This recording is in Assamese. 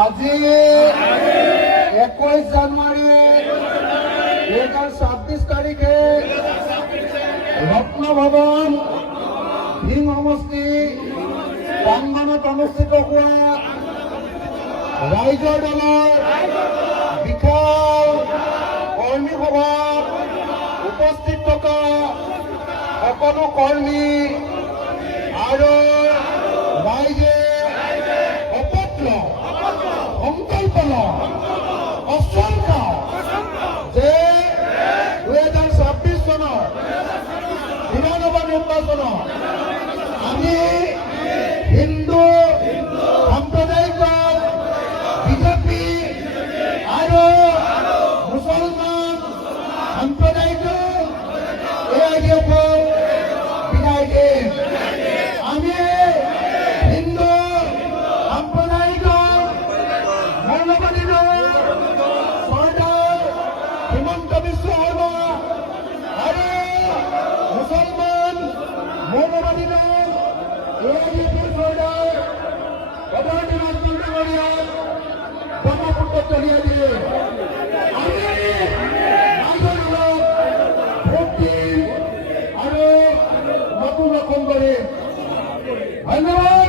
আজি 21 জানুৱাৰী 2026 তাৰিখে ৰত্ন ভৱন ভিং সমষ্টি প্ৰাংগণত অনুষ্ঠিত হোৱা ৰাইজৰ দলৰ বিশাল কৰ্মী সভাত উপস্থিত থকা সকলো কৰ্মী আৰু ৰাইজে অপত্ৰ সংকল্প অচল যে 2026 চনৰ বিধানসভা নিৰ্বাচনত আমি হিন্দু সাম্প্ৰদায়িক দল বিজেপি আৰু মুছলমান সাম্প্ৰদায়িক দল AIDF বিদায় দিম। আমি হিন্দু সাম্প্ৰদায়িক দল মৌলবাদী দল চৰ্দাৰ হিমন্ত বিশ্ব শৰ্মা আৰু মুছলমান মৌলবাদী দল AIDF চৰ্দাৰ অমৰনাথ ডাঙৰীয়াক ব্ৰহ্মপুত্ৰত দলিয়াই দিয়ে। আমি ৰাইজৰ দলক ভোট দিম আৰু নতুন অসম গঢ়িম। ধন্যবাদ।